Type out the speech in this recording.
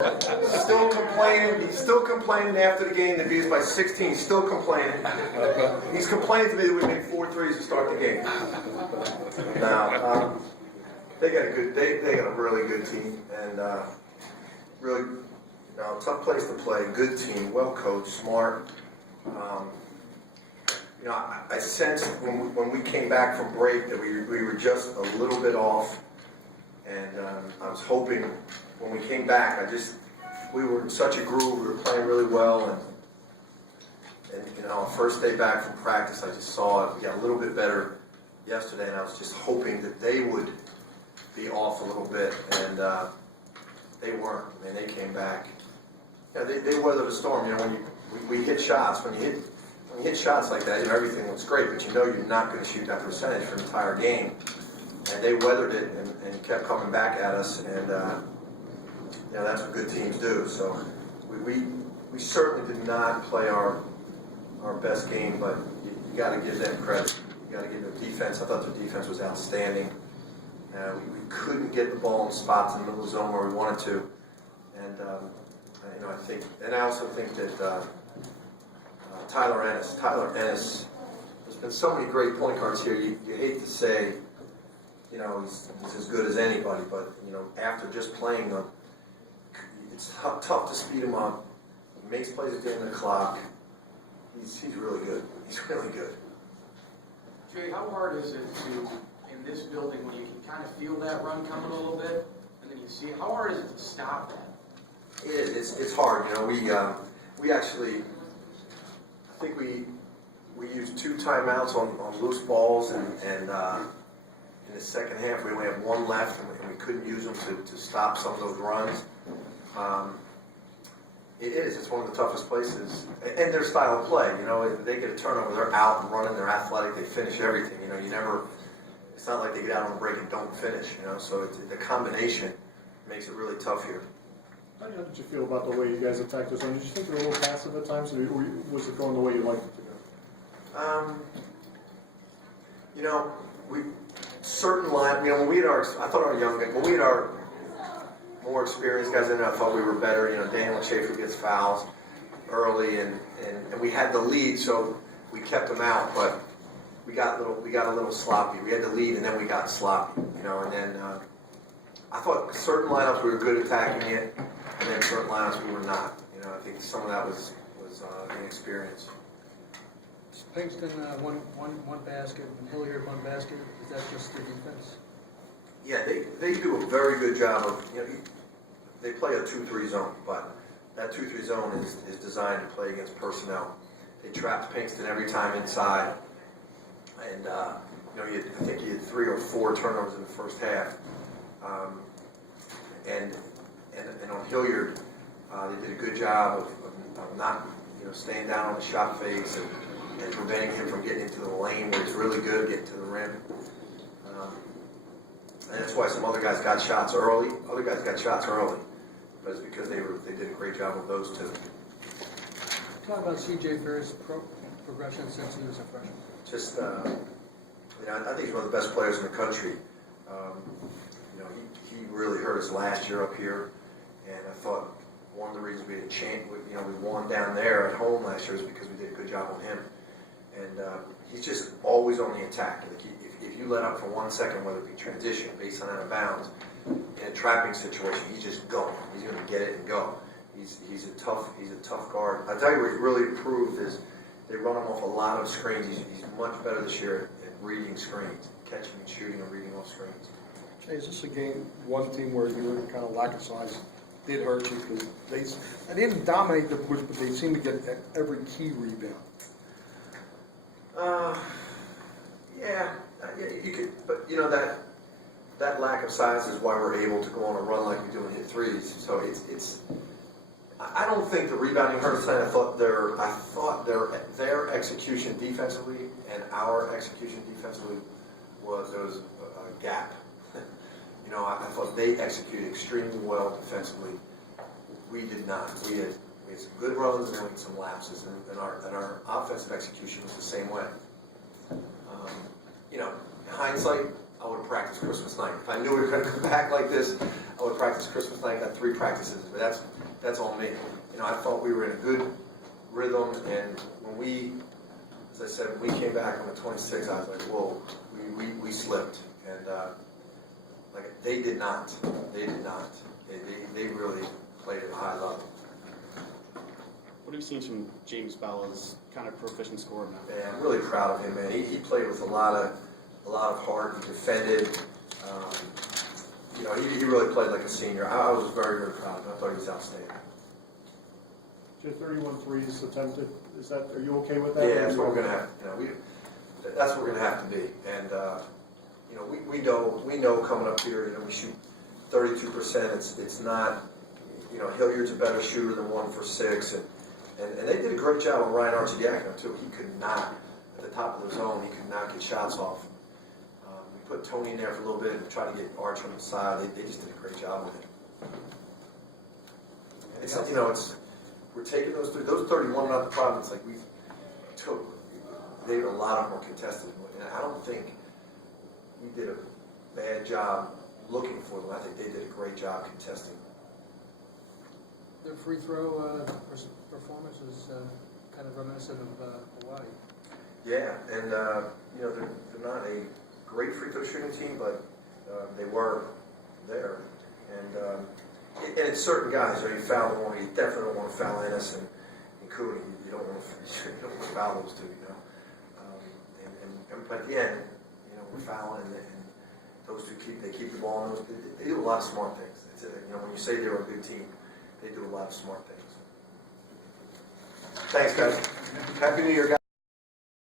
Still complaining. He's still complaining after the game that he was by 16. He's still complaining. He's complaining to me that we made 4 threes to start the game. Now, they got a good. They got a really good team, and really, tough place to play. Good team, well coached, smart. I sensed when we came back from break that we were just a little bit off, and I was hoping when we came back, we were in such a groove. We were playing really well, and first day back from practice, I just saw it. We got a little bit better yesterday, and I was just hoping that they would be off a little bit, and they weren't. I mean, they came back. They weathered the storm. When we hit shots, when you hit shots like that, everything looks great, but you're not going to shoot that percentage for the entire game. And they weathered it and kept coming back at us, and that's what good teams do. So we certainly did not play our best game, but you got to give them credit. You got to give their defense. I thought their defense was outstanding. We couldn't get the ball in spots in the middle of the zone where we wanted to, and I also think that Tyler Ennis. There's been so many great point guards here. You hate to say, he's as good as anybody, but after just playing them, it's tough to speed him up. He makes plays at the end of the clock. He's really good. He's really good. Jay, how hard is it in this building when you can kind of feel that run coming a little bit, and then you see it? How hard is it to stop that? It is. It's hard. We actually, I think we used 2 timeouts on loose balls, and in the second half we only had 1 left, and we couldn't use them to stop some of those runs. It is. It's one of the toughest places, and their style of play. If they get a turnover, they're out and running. They're athletic. They finish everything. You never. It's not like they get out on a break and don't finish. So the combination makes it really tough here. How did you feel about the way you guys attacked this one? Did you think they were a little passive at times, or was it going the way you liked it to go? Certain line. When we had our more experienced guys in there, I thought we were better. Daniel Schaefer gets fouls early, and we had the lead, so we kept them out. But we got a little sloppy. We had the lead, and then we got sloppy. And then I thought certain lineups we were good at attacking it, and then certain lineups we were not. I think some of that was inexperience. Pinkston one basket, and Hilliard 1 basket. Is that just the defense? Yeah, they do a very good job of, they play a 2-3 zone, but that 2-3 zone is designed to play against personnel. They trapped Pinkston every time inside, and I think he had 3 or 4 turnovers in the first half. And on Hilliard, they did a good job of not staying down on the shot face and preventing him from getting into the lane where he's really good, getting to the rim. And that's why some other guys got shots early. Other guys got shots early, but it's because they did a great job of those 2. Talk about C.J. Fair's progression since he was a freshman. Just, I think he's one of the best players in the country. He really hurt us last year up here, and I thought one of the reasons we had a chance, we won down there at home last year was because we did a good job on him. And he's just always on the attack. If you let up for 1 second, whether it be transition, baseline out of bounds, in a trapping situation, he's just going. He's going to get it and go. He's a tough guard. I tell you what he really improved is they run him off a lot of screens. He's much better this year at reading screens, catching and shooting and reading off screens. Hey, is this a game, one team where you were kind of lack of size did hurt you because they didn't dominate the push, but they seemed to get every key rebound? You could, but that lack of size is why we're able to go on a run like we do and hit threes. So it's. I don't think the rebounding hurt us. I thought their execution defensively and our execution defensively was a gap. I thought they executed extremely well defensively. We did not. We had some good runs and we had some lapses, and our offensive execution was the same way. In hindsight, I would have practiced Christmas night. If I knew we were going to come back like this, I would have practiced Christmas night. Got 3 practices, but that's on me. You know, I thought we were in a good rhythm, and when we, as I said, when we came back on the 26th, I was like, whoa, we slipped, and like they did not. They really played at a high level. What have you seen from James Bella's kind of proficient scorer now? Man, I'm really proud of him, man. He played with a lot of heart. He defended. You know, he really played like a senior. I was very, very proud of him. I thought he was outstanding. Your 31 threes attempted, are you okay with that? Yeah, that's what we're gonna have. You know, that's what we're gonna have to be. And you know, we know coming up here, you know, we shoot 32%. It's not, you know, Hilliard's a better shooter than 1 for 6, and they did a great job on Ryan Arcidiacono too. He could not, at the top of the zone, he could not get shots off. We put Tony in there for a little bit and tried to get Arch on the side. They just did a great job with it. It's, you know, we're taking those 31 are not the problem. It's like they a lot of them were contested, and I don't think we did a bad job looking for them. I think they did a great job contesting. Their free throw performance is kind of reminiscent of Hawaii. Yeah, and you know, they're not a great free throw shooting team, but they were there, and it's certain guys. You know, you foul one, you definitely don't want to foul Ennis and Cooney. You don't want to foul those two, you know. But at the end, you know, we're fouling, and those two keep the ball. And they do a lot of smart things. It's you know, when you say they're a good team, they do a lot of smart things. Thanks, guys. Happy New Year, guys.